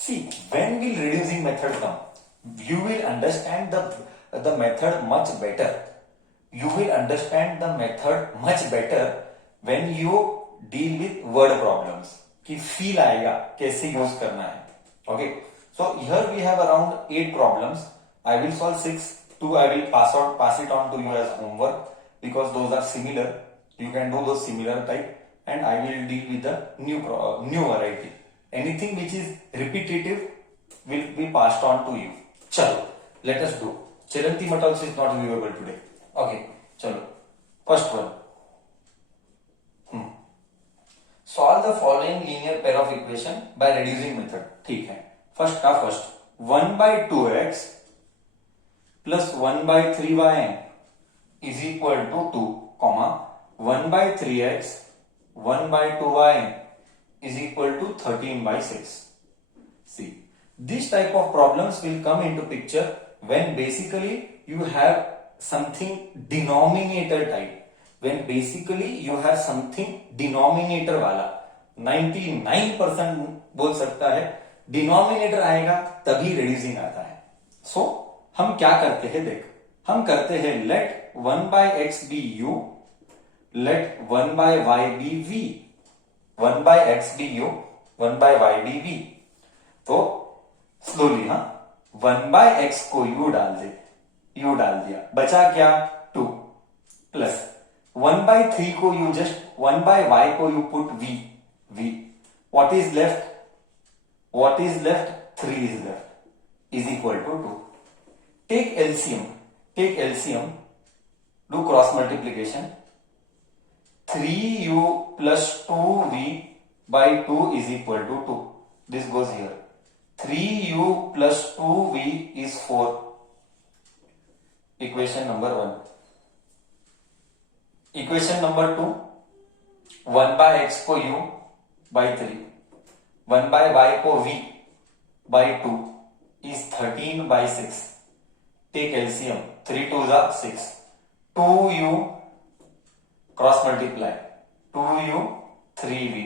See, when will reducing method come? You will understand the method much better. You will understand the method much better when you deal with word problems. कि feel आएगा कैसे use करना है. Okay. So here we have around 8 problems. I will solve 6. 2 I will pass it on to you as homework because those are similar. You can do those similar type, and I will deal with the new variety. Anything which is repetitive will be passed on to you. Chalo, let us do. Chiranti Mat also is not viewable today. Okay, chalo. First one. Solve the following linear pair of equation by reducing method. ठीक है. First का first. 1 by 2x plus 1 by 3y is equal to 2, comma 1 by 3x 1 by 2y is equal to 13 by 6. See, this type of problems will come into picture when basically you have something denominator type. When basically you have something denominator वाला 99% बोल सकता है denominator आएगा तभी reducing आता है. सो हम क्या करते हैं देख, हम करते हैं late 1 by x be u, let 1 by y be v. 1 by x be u, 1 by y be v. तो स्लोली, हाँ, 1 by x को u डाल दे, u डाल दिया, बचा क्या 2 प्लस 1 by 3 को u जस्ट 1 by y को u put v. What is left? 3 is left is equal to 2. Take LCM, do cross multiplication. 3u plus 2v by 2 is equal to 2. This goes here. 3u plus 2v is 4. Equation number 1. Equation number 2. 1 by x को u by 3. 1 by y को v by 2 is 13 by 6. Take LCM. 3 2s are 6. 2u cross multiply. 2u 3v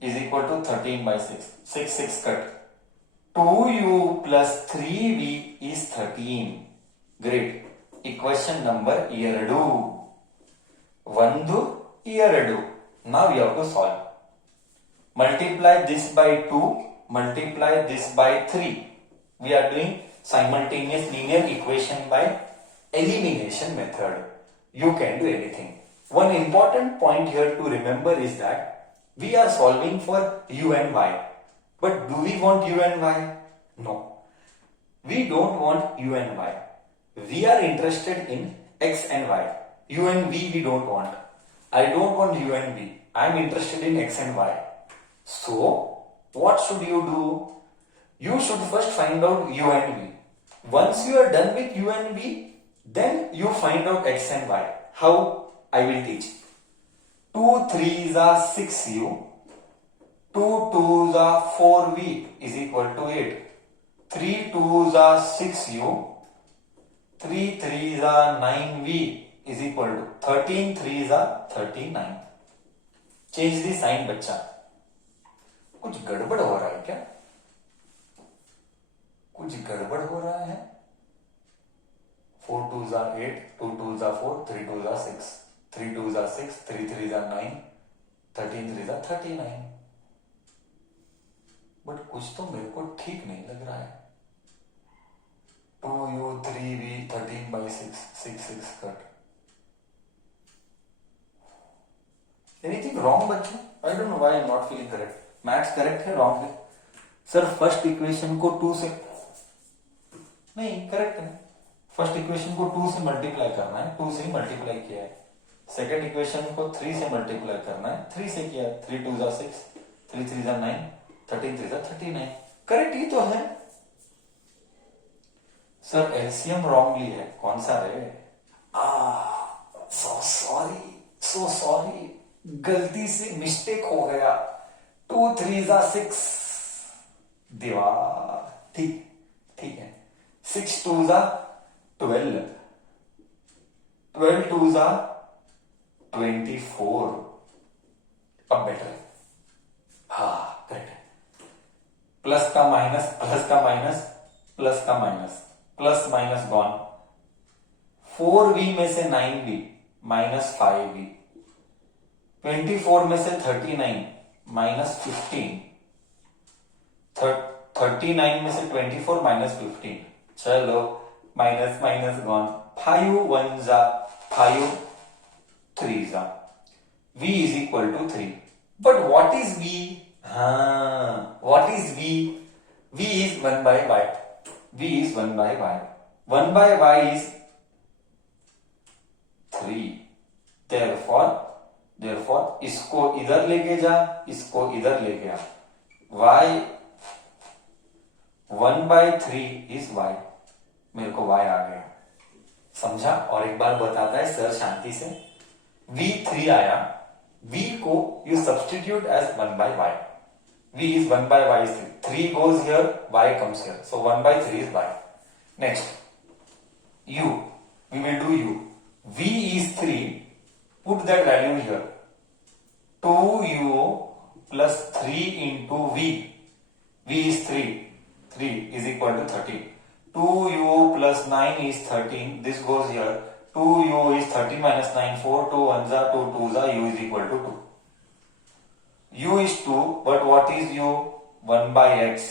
is equal to 13 by 6. 6 cut. 2u plus 3v is 13. Great. Equation number 2. 2. Now you have to solve. Multiply this by 2. Multiply this by 3. We are doing simultaneous linear equation by elimination method. You can do anything. One important point here to remember is that we are solving for u and y. But do we want u and y? No. We don't want u and y. We are interested in x and y. U and v we don't want. I don't want u and v. I am interested in x and y. So, what should you do? You should first find out u and v. Once you are done with u and v, then you find out x and y. How? I will teach. 2 3s are 6u. 2 2s are 4v is equal to 8. 3 2s are 6u. 3 3s are 9v is equal to 13 3s are 39. Change the sign बच्चा. कुछ गड़बड़ हो रहा है क्या? कुछ गड़बड़ हो रहा है? 4 2s are 8, 2 2s are 4, 3 2s are 6, 3 2s are 6, 3 3s are 9, 13 3s are 39. But कुछ तो मेरे को ठीक नहीं लग रहा है. 2u 3v 13 by 6, 6 cut. Anything wrong बच्चों? I don't know why I'm not feeling correct. Maths correct है, रॉन्ग है? सर फर्स्ट इक्वेशन को 2 से नहीं, करेक्ट है. फर्स्ट इक्वेशन को 2 से मल्टीप्लाई करना है, 2 से ही मल्टीप्लाई किया है. सेकंड इक्वेशन को 3 से मल्टीप्लाई करना है, 3 से किया है. 3 2s are 6, 3 3s are 9, 13 3s are 39. Correct ही तो है. सर एलसीएम रॉन्गली है. कौन सा है? सो सॉरी, गलती से मिस्टेक हो गया. 2 3s are 6. दीवार. ठीक है. 6 2s are 12. 12 2s are 24. अब बेटर है. हाँ, करेक्ट है. प्लस का माइनस, प्लस का माइनस, प्लस का minus, plus minus gone. 4v में से 9v माइनस 5v, 24 में से 39 माइनस 15, 39 में से 24 माइनस 15, चलो माइनस माइनस गॉन। 5 1 जा 5 3 जा, v is equal to 3. But what is v? What is v? v is 1 by y. v is 1 by y. 1 by y is 3. therefore इसको इधर लेके जा, इसको इधर लेके आ। y 1 by 3 is y. मेरे को y आ गया, समझा? और एक बार बताता है सर शांति से। v 3 आया, v को you substitute as 1 by y. v is 1 by y is 3. 3 goes here, y comes here. So 1 by 3 is y. Next, u. We will do u. v is 3. Put that value here. 2u plus 3 into v. v is 3. 3 is equal to 30. 2u plus 9 is 13. This goes here. 2u is 30 minus 9. 4 2 1 za 2 2 za, u is equal to 2. u is 2, but what is u? 1 by x.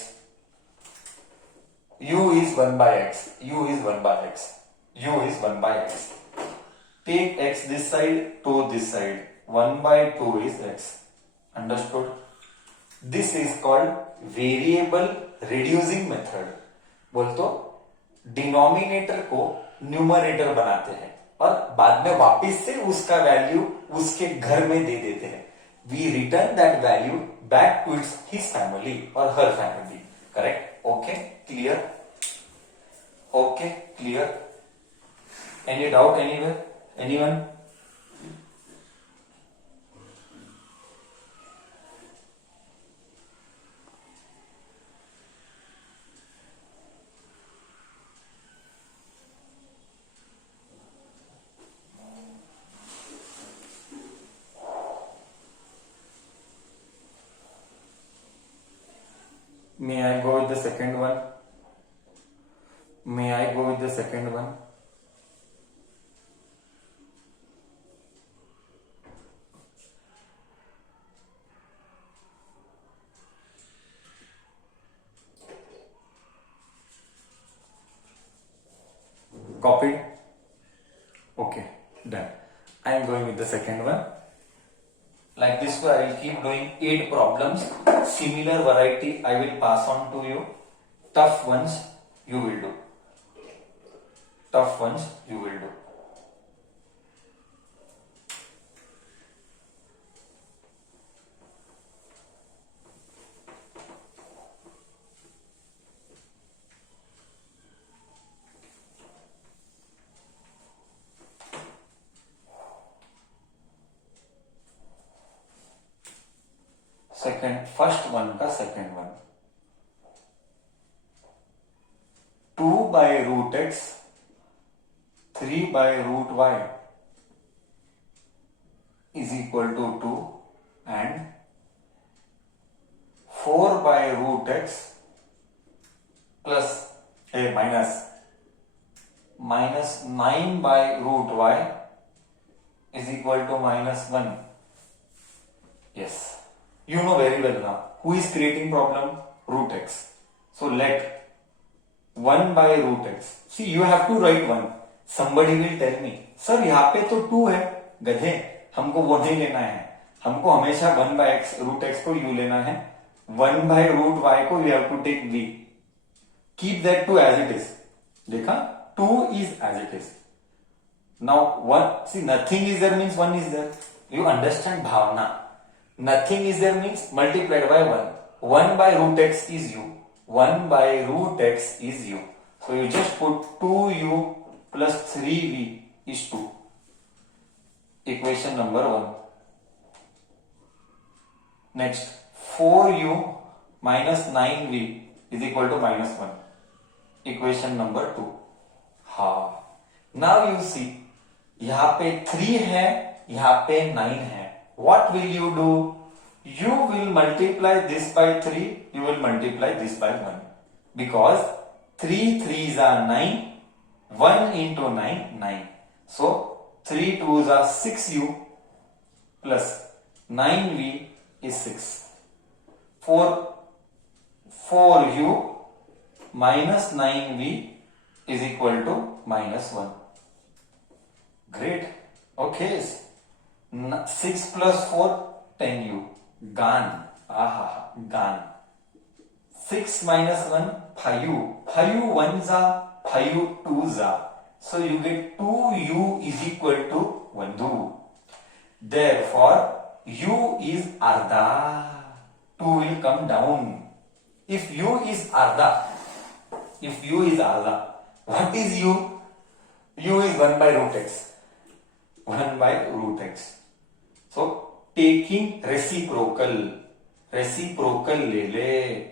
u is 1 by x. u is 1 by x. u is 1 by x. Take x this side to this side. 1 by 2 is x. Understood? This is called variable reducing method. बोल तो denominator को numerator बनाते हैं और बाद में वापस से उसका वैल्यू उसके घर में दे देते हैं। We return that value back to his family or her family. Correct? Okay? Clear? Okay? Clear? Any doubt anywhere? Anyone? May I go with the second one? May I go with the second one? Copied? Okay, done. I am going with the second one. Like this way, I will keep doing 8 problems. Similar variety I will pass on to you. Tough ones you will do. Tough ones you will do. First one का second one. 2 by root x, 3 by root y is equal to 2 and 4 by root x plus minus 9 by root y is equal to -1. Yes. You know very well now. Who is creating problem? Root x. So let 1 by root x. See, you have to write 1. Somebody will tell me, sir यहाँ पे तो 2 है, गधे, हमको वो नहीं लेना है, हमको हमेशा 1 by x, root x को u लेना है, 1 by root y को we have to take v. Keep that 2 as it is. देखा? 2 is as it is. Now 1, see nothing is there means 1 is there. You understand Bhavna? Nothing is there means multiplied by 1. 1 by root x is u. 1 by root x is u. So you just put 2u plus 3v is 2. Equation number 1. Next, 4u minus 9v is equal to -1. Equation number 2. Now you see, यहाँ पे 3 है, यहाँ पे 9 है. What will you do? You will multiply this by 3, you will multiply this by 1. Because 3 3s are 9, 1 into 9, 9. So 3 2s are 6u plus 9v is 6. 4u minus 9v is equal to minus 1. Great. Okay. 6 plus 4, 10u. Gone. Aha, gone. 6 minus 1, 5u. 5u 1s are, 5u 2s are. So you get 2u is equal to 1. Therefore, u is arda. 2 will come down. If u is arda, what is u? U is 1 by root x. 1 by root x. So, taking reciprocal ले ले.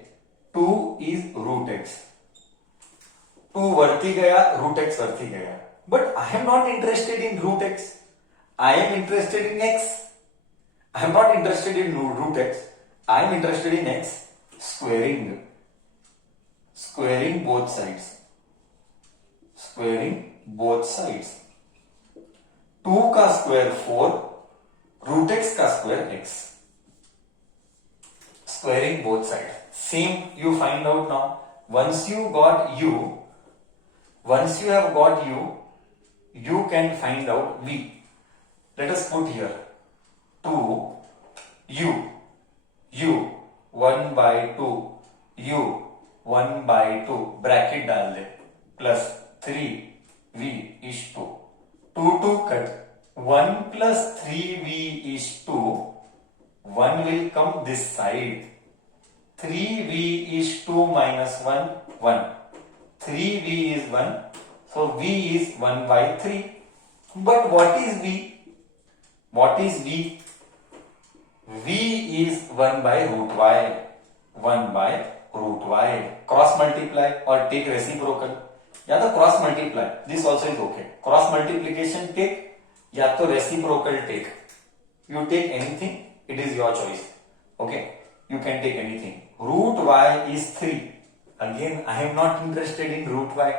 2 is root x. 2 वर्ती गया, root x वर्ती गया. But I am not interested in root x. I am interested in x. I am not interested in root x. I am interested in x. Squaring both sides. 2 का square 4, root x का square x. Squaring both sides. Same you find out now. Once you have got u, you can find out v. Let us put here 2 u 1 by 2 u 1 by 2 bracket डाल दे plus 3 v is 2. 2 cut. 1 plus 3v is 2. 1 will come this side. 3v is 2 minus 1, 1. 3v is 1. So v is 1 by 3. But what is v? V is 1 by root y. 1 by root y. Cross multiply or take reciprocal. या तो cross multiply, this also is okay. Cross multiplication take या तो reciprocal take. You take anything, it is your choice. Okay, you can take anything. Root y is 3. Again, I am not interested in root y.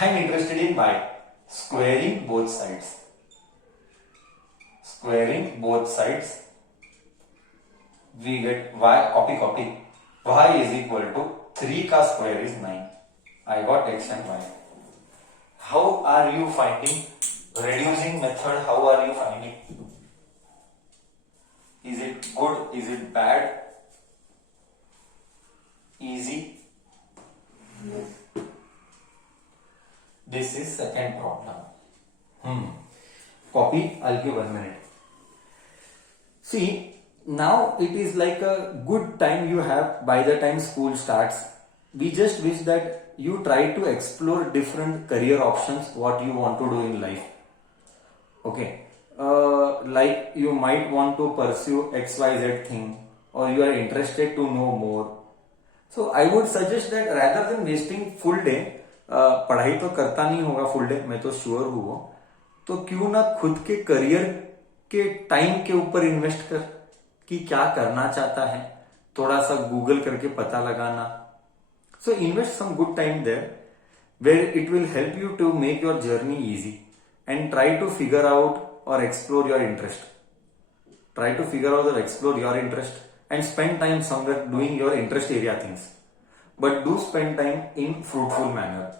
I am interested in y. Squaring both sides. We get y, copy. Y is equal to 3 ka square is 9. I got x and y. How are you finding reducing method? How are you finding? Is it good? Is it bad? Easy? This is second problem. Copy. I'll give 1 minute. See, now it is like a good time you have by the time school starts. We just wish that you try to explore different career options, what you want to do in life. Okay. Like you might want to pursue XYZ thing, or you are interested to know more. So I would suggest that rather than wasting full day, पढ़ाई तो करता नहीं होगा full day, मैं तो sure हूँ, तो क्यों ना खुद के करियर के टाइम के ऊपर इन्वेस्ट कर कि क्या करना चाहता है, थोड़ा सा गूगल करके पता लगाना. So invest some good time there where it will help you to make your journey easy and try to figure out or explore your interest. Try to figure out or explore your interest and spend time somewhere doing your interest area things. But do spend time in fruitful manner.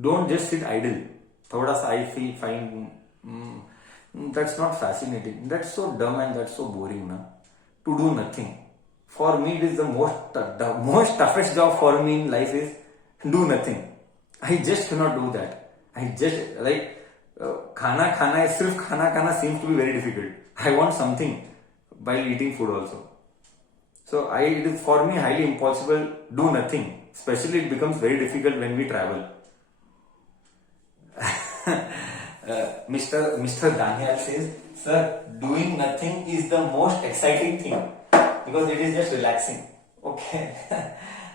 Don't just sit idle. Thoda sa I find that's not fascinating. That's so dumb and that's so boring, na? To do nothing. For me, it is the most toughest job for me in life is do nothing. I just cannot do that. I just like khana sirf khana seems to be very difficult. I want something while eating food also. So it is for me highly impossible do nothing. Especially it becomes very difficult when we travel. Mr. Daniel says, sir, doing nothing is the most exciting thing because it is just relaxing. Okay.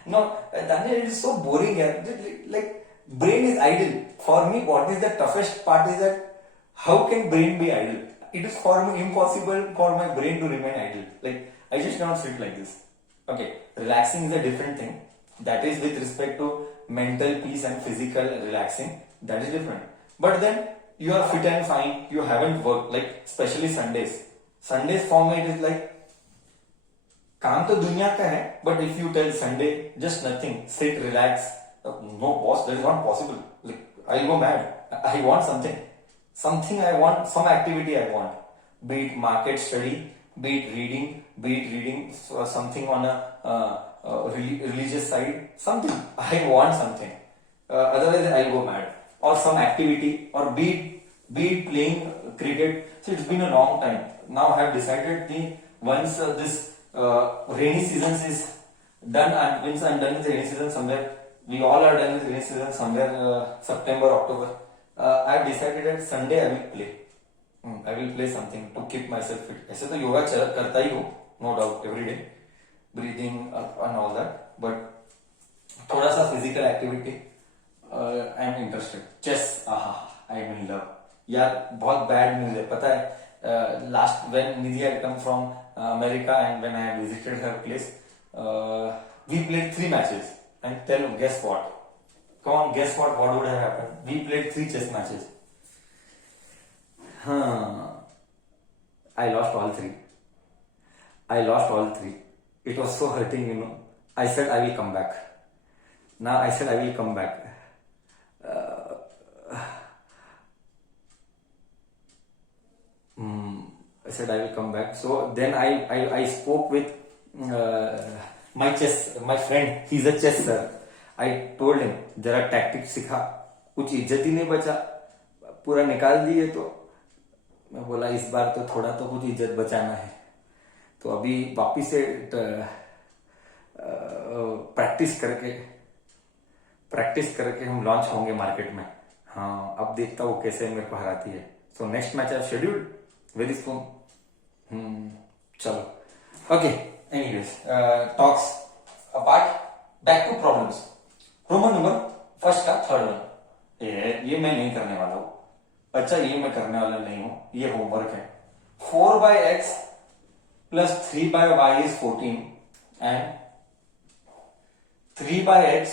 No, Daniel, it is so boring here. Like brain is idle. For me, what is the toughest part is that how can brain be idle? It is for me impossible for my brain to remain idle. Like I just cannot sit like this. Okay, relaxing is a different thing. That is with respect to mental peace and physical relaxing. That is different. But then you are fit and fine. You haven't worked, like especially Sundays. Sundays for me it is like काम तो दुनिया का है, but if you tell Sunday just nothing, sit, relax, no boss, that is not possible. Like I'll go mad. I want something I want, some activity I want. Be it market study, be it reading something on a religious side, something. I want something. Otherwise I'll go mad. Or some activity, or be it playing cricket. So it's been a long time. Now I have decided once this rainy season is done, and once I'm done with the rainy season somewhere, we all are done with rainy season somewhere September, October. I have decided that Sunday I will play. I will play something to keep myself fit. ऐसे तो योगा करता ही हूँ, no doubt, every day, breathing and all that. But थोड़ा सा physical activity, I am interested. Chess, I am in love. यार बहुत bad news है, पता है? Last when Nidhi had come from America and when I had visited her place, we played 3 matches. And guess what? Come on, guess what? What would have happened? We played 3 chess matches. I lost all 3. It was so hurting, you know. I said I will come back. Now I said I will come back. I said I will come back. So then I spoke with my friend. He's a chess sir. I told him, जरा tactics सिखा. कुछ इज्जत ही नहीं बचा, पूरा निकाल दिए. तो मैं बोला इस बार तो थोड़ा तो कुछ इज्जत बचाना है. तो अभी वापिस से प्रैक्टिस करके हम लॉन्च होंगे मार्केट में. हाँ, अब देखता हूँ कैसे मेरे को हराती है. So next match I scheduled very soon. चलो, okay. Anyways, talks apart, back to problems. Roman number first का थर्ड वन. ये मैं नहीं करने वाला हूं. अच्छा, ये मैं करने वाला नहीं हूं, ये होमवर्क है. 4/x plus 3/y is 14 and 3/x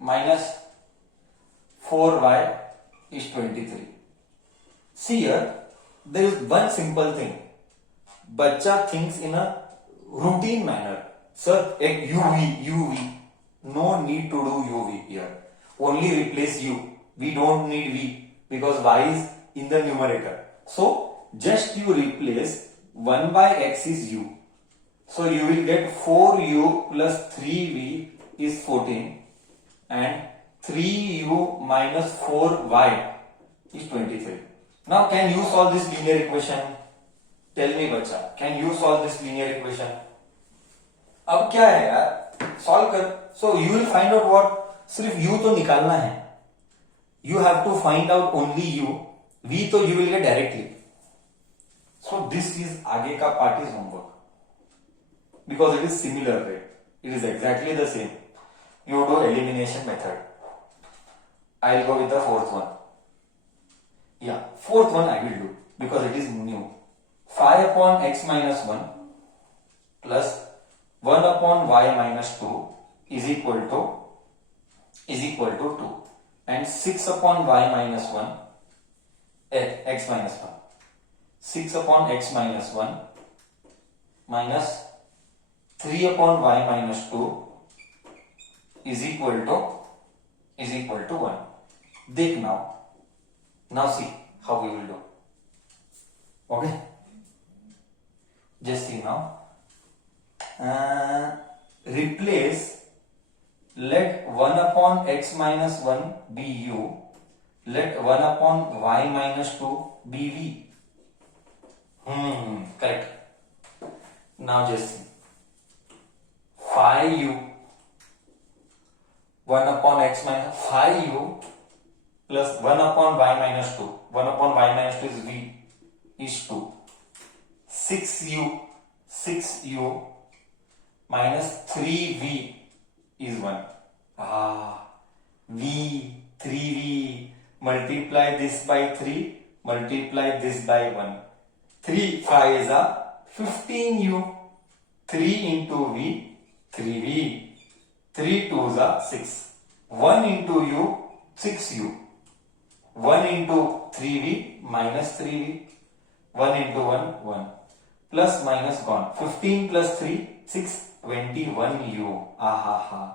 minus 4y is 23. See here, there is one simple thing. बच्चा thinks in a routine manner. Sir, एक UV. No need to do UV here. Only replace U. We don't need V because y is in the numerator. So just you replace 1/x is U. So you will get 4u plus 3v is 14 and 3u minus 4y is 23. Now can you solve this linear equation? Tell me बच्चा, can you solve this linear equation? अब क्या है यार, solve कर. So you will find out what? सिर्फ u तो निकालना है. You have to find out only u. v तो you will get directly. So this is आगे का part is homework because it is similar, right? It is exactly the same. You do elimination method. I'll go with the fourth one. Yeah, fourth one I will do because it is new. 5 upon x minus 1 plus 1 upon y minus 2 is equal to 2 and 6 upon y minus 1 x minus 1. 6 upon x minus 1 minus 3 upon y minus 2 is equal to 1. Take now see how we will do. Okay, just see now. Replace, let 1 upon x minus 1 be u, let 1 upon y minus 2 be v. Correct. Now just see. 5u 1 upon x minus 5u plus 1 upon y minus 2. 1 upon y minus 2 is v is 2. 6u minus 3v is 1. V 3v, multiply this by 3, multiply this by 1. 3 5 is a 15u. 3 into V, 3V. 3 2s are 6. 1 into U, 6U. 1 into 3V minus 3V. 1 into 1, 1. Plus minus gone. 15 plus 3, 6. 21U. Ahaha.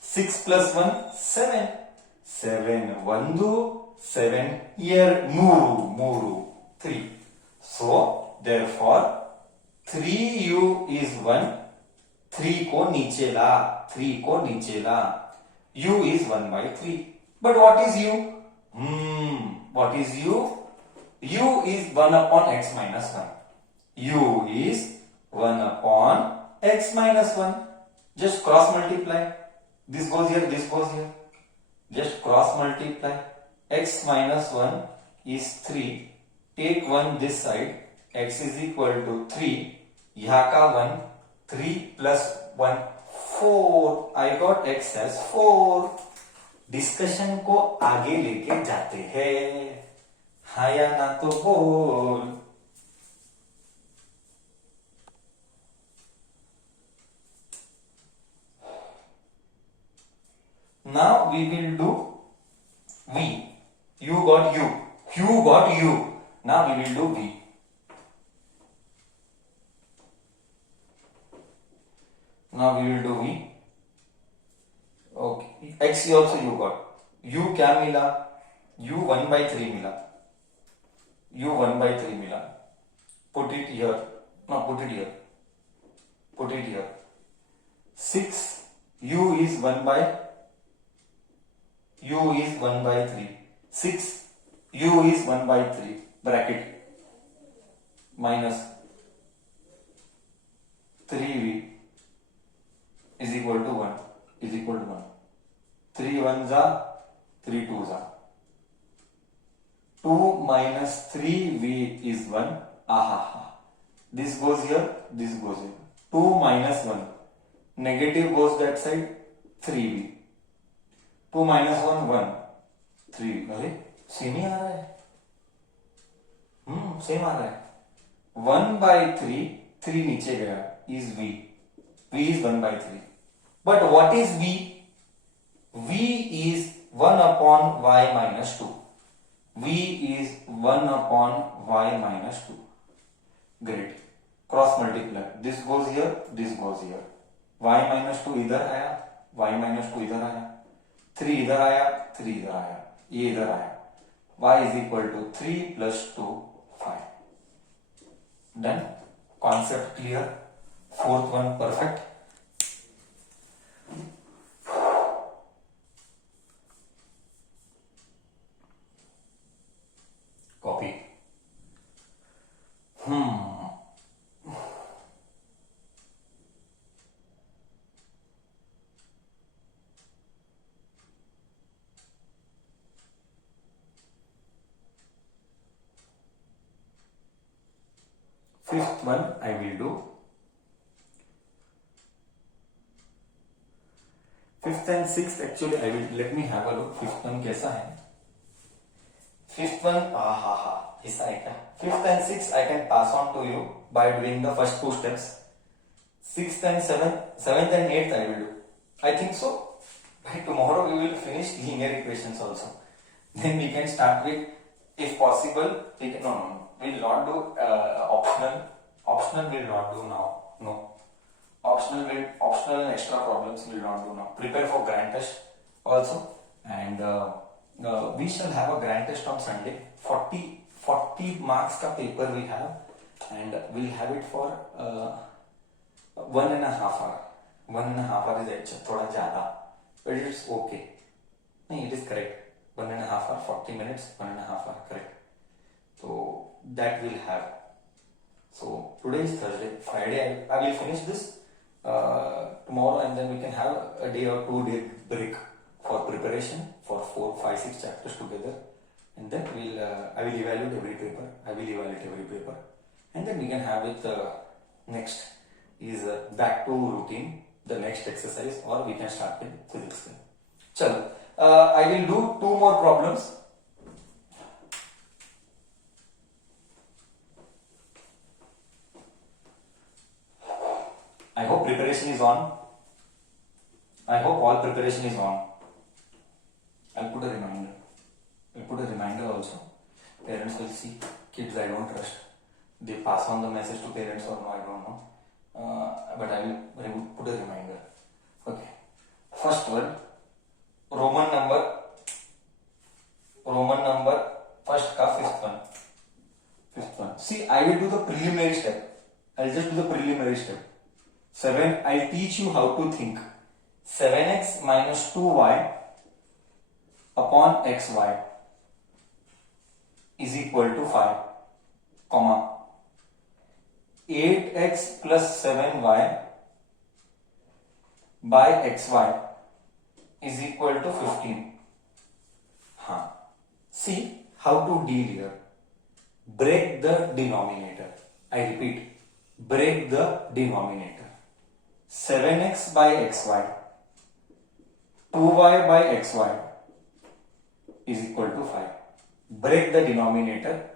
6 plus 1, 7. 7 1 7 here 3. So therefore 3U is 1. 3 को नीचे ला, 3 को नीचे ला. U is 1 by 3. But what is U? What is U? U is 1 upon x minus 1. U is 1 upon x minus 1. Just cross multiply. This goes here, this goes here. Just cross multiply. X minus 1 is 3. Take 1 this side. X is equal to 3. यहाँ का 1. 3 plus 1, 4. I got x as 4. Discussion को आगे लेके जाते हैं. हाँ या ना तो बोल. Now we will do V. You got U. Q got U. Now we will do V. Now we will do V. Okay. X also you got. U क्या मिला? U 1 by 3 मिला. U 1 by 3 मिला. Put it here. No, put it here. Put it here. 6. U is 1 by. U is 1 by 3. 6. U is 1 by 3. Bracket. Minus 3V is equal to 1. Is equal to 1. 3 1s are 3 2s are. 2 minus 3V is 1. Ahaha. This goes here. This goes here. 2 minus 1. Negative goes that side. 3V. 2 minus 1, 1. 3. अरे same ही आ रहा है. Same आ रहा है. 1 by 3. 3 नीचे गया. Is V. V is 1 by 3. But what is V? V is 1 upon y minus 2. V is 1 upon y minus 2. Great. Cross multiply. This goes here. This goes here. Y minus 2 इधर आया. Y minus 2 इधर आया. 3 इधर आया. 3 इधर आया. ये इधर आया. Y is equal to 3 plus 2, 5. Done. Concept clear. Fourth one perfect. Copy. Fifth one I will do. Fifth and sixth actually I will, let me have a look. Fifth one कैसा है? Fifth one, ऐसा है क्या? Fifth and sixth I can pass on to you by doing the first two steps. Sixth and seventh and eighth I will do. I think so. By tomorrow we will finish linear equations also. Then we can start with, if possible, we can, no, we will not do optional. Optional we will not do now. No. Optional and extra problems we will not do now. Prepare for grand test also, and we shall have a grand test on Sunday. 40 marks का paper we have, and we'll have it for 1.5 hour. 1.5 hour is actually थोड़ा ज़्यादा, but it's okay. नहीं, it is correct. 1.5 hour, 40 minutes, 1.5 hour, correct. So that we'll have. So today is Thursday. Friday I will finish this tomorrow, and then we can have a day or 2 day break for preparation for 4, 5, 6 chapters together, and then I will evaluate every paper, and then we can have it next is back to routine, the next exercise, or we can start with physics. Chalo, I will do 2 more problems. on. I hope all preparation is on. I'll put a reminder also. Parents will see. Kids, I don't trust. They pass on the message to parents or no, I don't know. But I will put a reminder. Okay. First word, Roman number. First ka fifth one. See, I will do the preliminary step. I'll just do the preliminary step. 7. I'll teach you how to think. 7x minus 2y upon xy is equal to 5, comma 8x plus 7y by xy is equal to 15. See how to deal here. Break the denominator. I repeat, break the denominator. 7x by xy, 2y by xy is equal to 5. Break the denominator.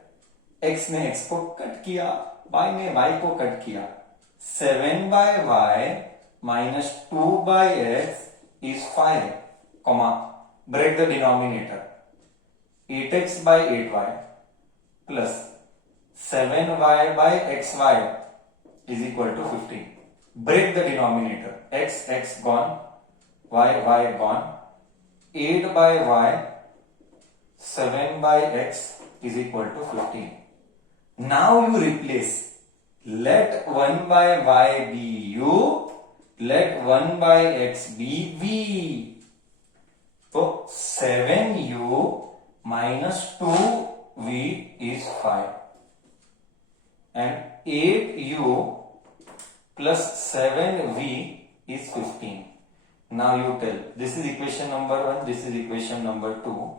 x ने x को cut किया, y ने y को cut किया. 7 by y minus 2 by x is 5, comma, break the denominator. 8x by 8y plus 7y by xy is equal to 15. Break the denominator. X gone, y gone. 8 by y, 7 by x is equal to 15. Now you replace. Let 1 by y be u, let 1 by x be v. So 7u minus 2v is 5 and 8u plus 7v is 15. Now you tell, this is equation number 1, this is equation number 2.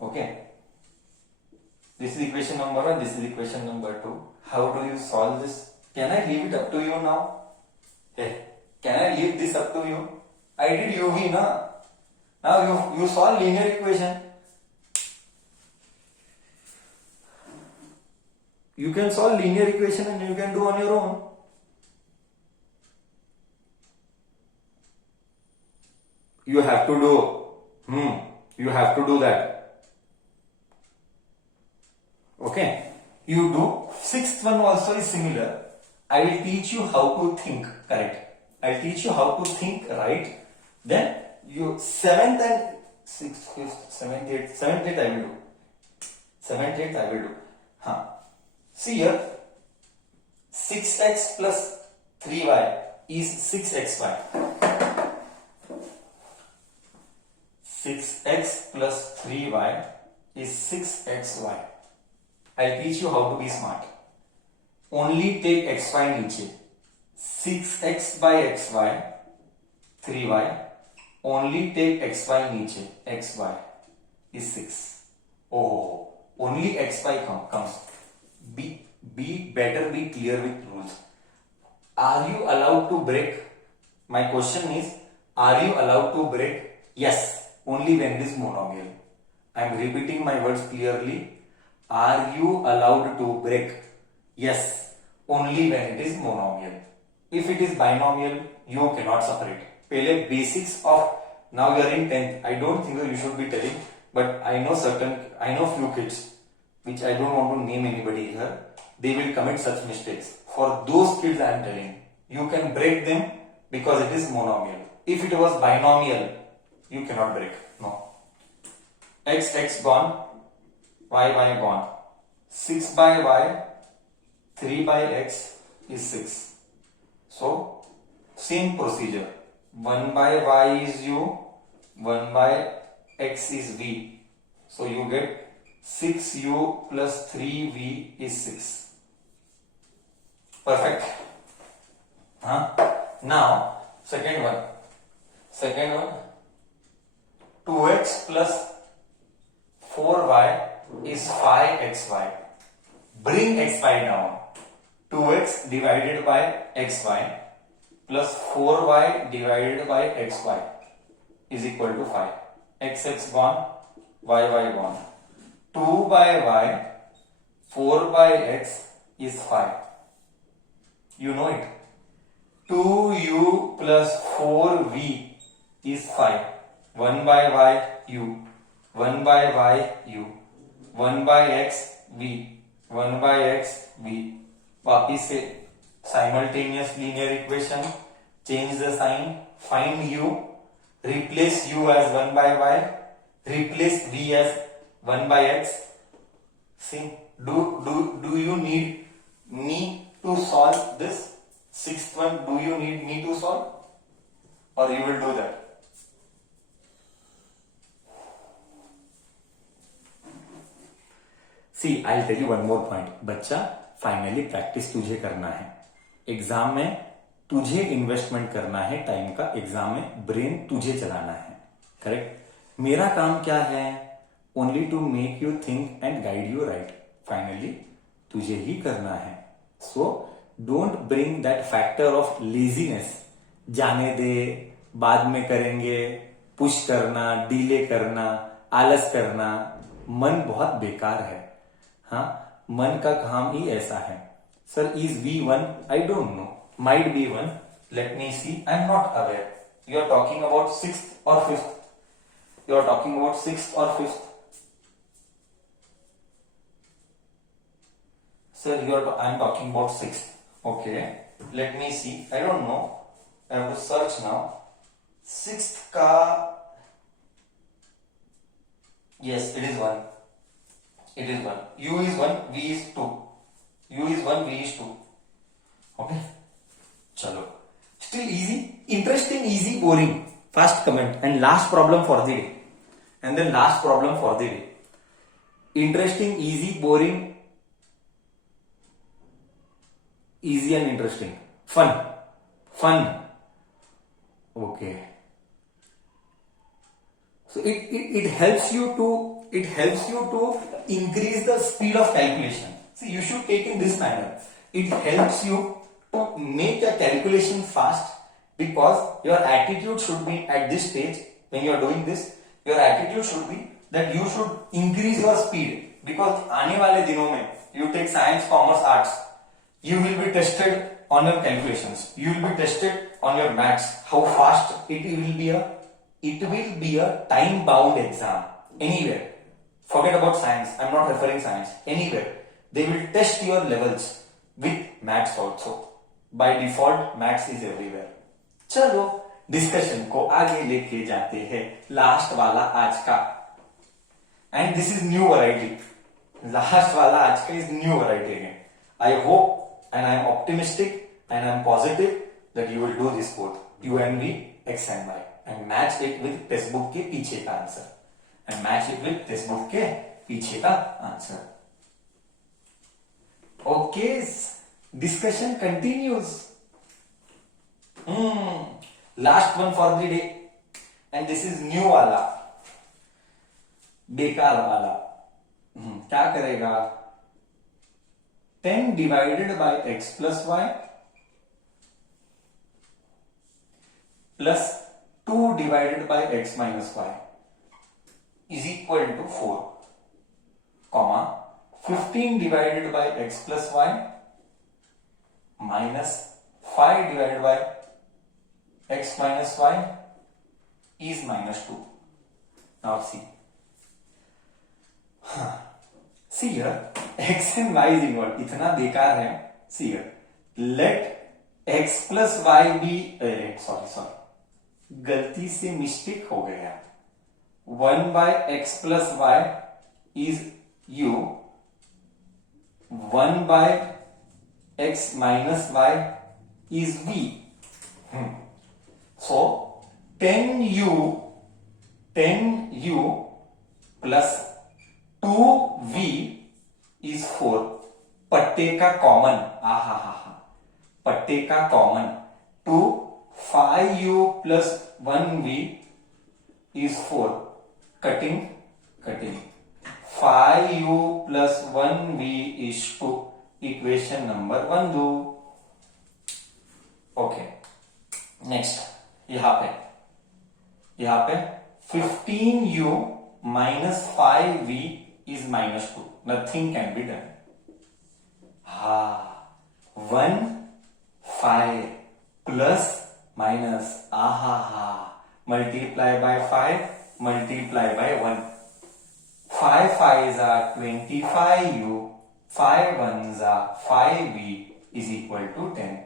Okay, this is equation number 1, this is equation number 2. How do you solve this? Can I leave it up to you now? Hey, can I leave this up to you? I did uv na. Now you solve linear equation. You can solve linear equation and you can do on your own. You have to do. You have to do that. Okay. You do. Sixth one also is similar. I will teach you how to think. Correct. I will teach you how to think right. Then you 7th and 6th, 5th, 7th, 8th. 7th, 8th I will do. 7th, 8th I will do. See here. 6x plus 3y is 6xy. 6x plus 3y is 6xy. I'll teach you how to be smart. Only take xy niche. 6x by xy, 3y. Only take xy niche. Xy is 6. Oh, only xy comes. Better be clear with rules. Are you allowed to break? My question is, are you allowed to break? Yes, only when it is monomial. I am repeating my words clearly. Are you allowed to break? Yes, only when it is monomial. If it is binomial, you cannot separate. Pehle basics of, now you are in 10th. I don't think you should be telling, but I know few kids, which I don't want to name anybody here. They will commit such mistakes. For those kids I am telling, you can break them because it is monomial. If it was binomial, you cannot break. No. X gone, y gone. 6 by y, 3 by x is 6. So, same procedure. 1 by y is u, 1 by x is v. So, you get 6u plus 3v is 6. Perfect. Now, second one. 2x plus 4y is 5xy. Bring xy down. 2x divided by xy plus 4y divided by xy is equal to 5. X gone, y gone. 2 by y, 4 by x is 5. You know it. 2u plus 4v is 5. 1 by y u, 1 by y u, 1 by x v, 1 by x v. वापिस से simultaneous linear equation, change the sign, find u, replace u as 1 by y, replace v as 1 by x. See, do you need me to solve this? Sixth one, do you need me to solve, or you will do that? See, I'll tell you one more point. बच्चा, finally practice तुझे करना है. Exam में तुझे investment करना है time का. Exam में ब्रेन तुझे चलाना है. करेक्ट? मेरा काम क्या है? Only to make you think and guide you right. Finally तुझे ही करना है. So don't bring that factor of laziness. जाने दे, बाद में करेंगे, पुश करना, डिले करना, आलस करना. मन बहुत बेकार है. हाँ, मन का काम ही ऐसा है. Sir, is V1? I don't know. Might be 1. Let me see. I am not aware. You are talking about 6th और 5th. You are talking about 6th और 5th. Sir, I am talking about 6th. Okay, let me see. I don't know. I have to search now. 6th ka. Yes, it is 1. It is 1. U is 1, V is 2. U is 1, V is 2. Okay. Chalo. Still easy, interesting, easy, boring. Fast comment and last problem for the day. And then last problem for the day. Interesting, easy, boring. Easy and interesting. Fun. Okay. So it helps you to increase the speed of calculation. See, you should take in this manner. It helps you to make the calculation fast, because your attitude should be at this stage when you are doing this. Your attitude should be that you should increase your speed, because आने वाले दिनों में you take science, commerce, arts. You will be tested on your calculations. You will be tested on your maths. How fast it will be a time-bound exam. Anywhere. Forget about science. I'm not referring science. Anywhere. They will test your levels with maths also. By default, maths is everywhere. चलो discussion को आगे लेके जाते हैं. Last वाला आज का. And this is new variety. Last वाला आज का is new variety again. I hope and I am optimistic and I am positive that you will do this both. U and V, X and Y. And match it with textbook के पीछे का answer. And match it with textbook के पीछे का answer. Okay, discussion continues. Last one for the day. And this is new वाला. बेकार वाला. क्या करेगा? 10 divided by x plus y plus 2 divided by x minus y is equal to 4, comma 15 divided by x plus y minus 5 divided by x minus y is minus 2. Now see. See here, x and y is involved. इतना बेकार है. See here, let x plus y be sorry, गलती से mistake हो गया. 1 by x plus y is u. 1 by x minus y is v. So 10u plus 2v is 4. पट्टे का common, पट्टे का common. 2 5u plus 1v is 4. Cutting. 5u plus 1v is 2. Equation number 1 do. Okay. Next, यहां पे 15u minus 5v is minus 2. Nothing can be done. 1 5 plus minus, multiply by 5, multiply by 1. 5 5s are 25u, 5 1s are 5v is equal to 10.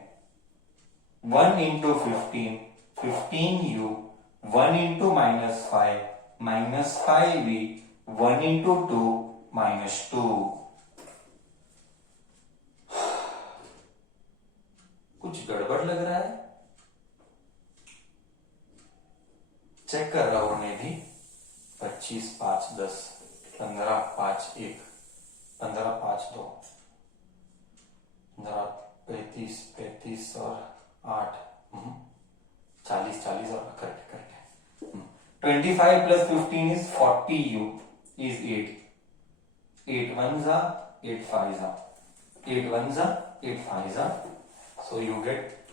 1 into 15, 15u, 1 into minus 5, minus 5v, 1 into 2, minus 2. कुछ गड़बड़ लग रहा है? Check कर रहा हूं मैं भी. 25 5 10, 15 5 1, 15 5 2, 35 35 और 8, 40 40 और करेक्ट है. 25 plus 15 is 40u is 8. 8 1s are 8 5s are 8 1s are 8 5s are. So you get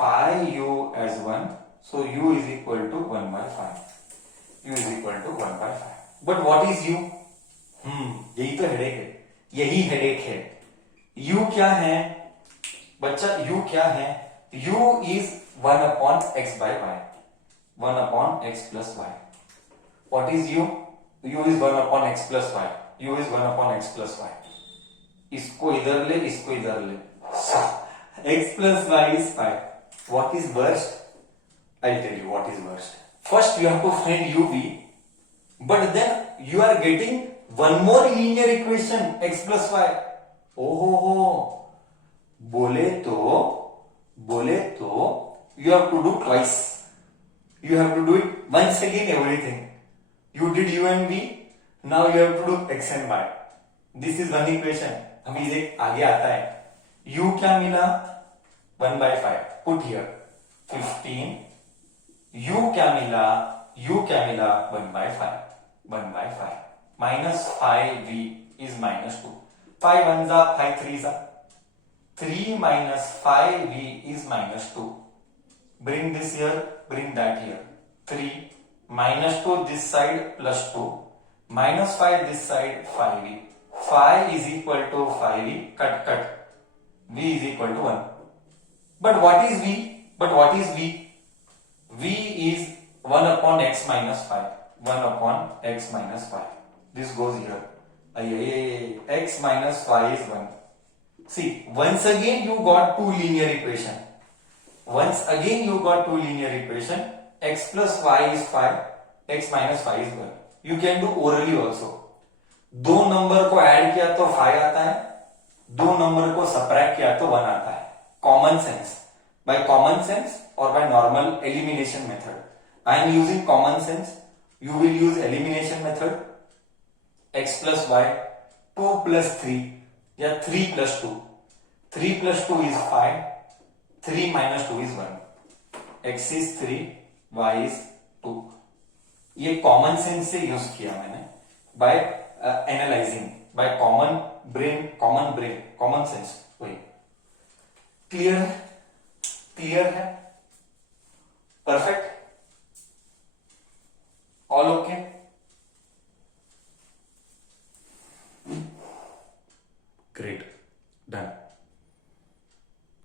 5u as 1. So u is equal to 1 by 5. U is equal to 1 by 5. But what is u? यही तो headache है. यही headache है. u क्या है बच्चा? u क्या है? u is 1 upon x by y. 1 upon x plus y. What is u? u is 1 upon x plus y. u is 1 upon x plus y. इसको इधर ले, इसको इधर ले. x plus y is 5. What is worst? I'll tell you what is worst. First you have to find uv, but then you are getting one more linear equation, x plus y. Oh, बोले तो you have to do twice. You have to do it once again everything. You did u and v, now you have to do x and y. This is one equation. अभी ये आगे आता है. u क्या मिला? 1 by 5. Put here 15. u क्या मिला? u क्या मिला? 1 by 5. 1 by 5. Minus 5v is minus 2. 5 1s are 5 3s are. 3 minus 5v is minus 2. Bring this here, bring that here. 3 minus 2 this side plus 2. Minus 5 this side 5v. 5 is equal to 5v. Cut. v is equal to 1. But what is v? v is 1 upon x minus 5. 1 upon x minus 5. This goes here. X minus 5 is 1. See, once again you got two linear equation. X plus y is 5. X minus 5 is 1. You can do orally also. दो number को add किया तो 5 आता है, दो number को subtract किया तो 1 आता है. Common sense. By common sense or by normal elimination method. I am using common sense. You will use elimination method. X plus y, 2 plus 3 या 3 plus 2. 3 plus 2 is 5. 3 minus 2 is 1. X is 3, y is 2. ये common sense से use किया मैंने. By analyzing, by common sense. वही. Clear है? Perfect? All okay?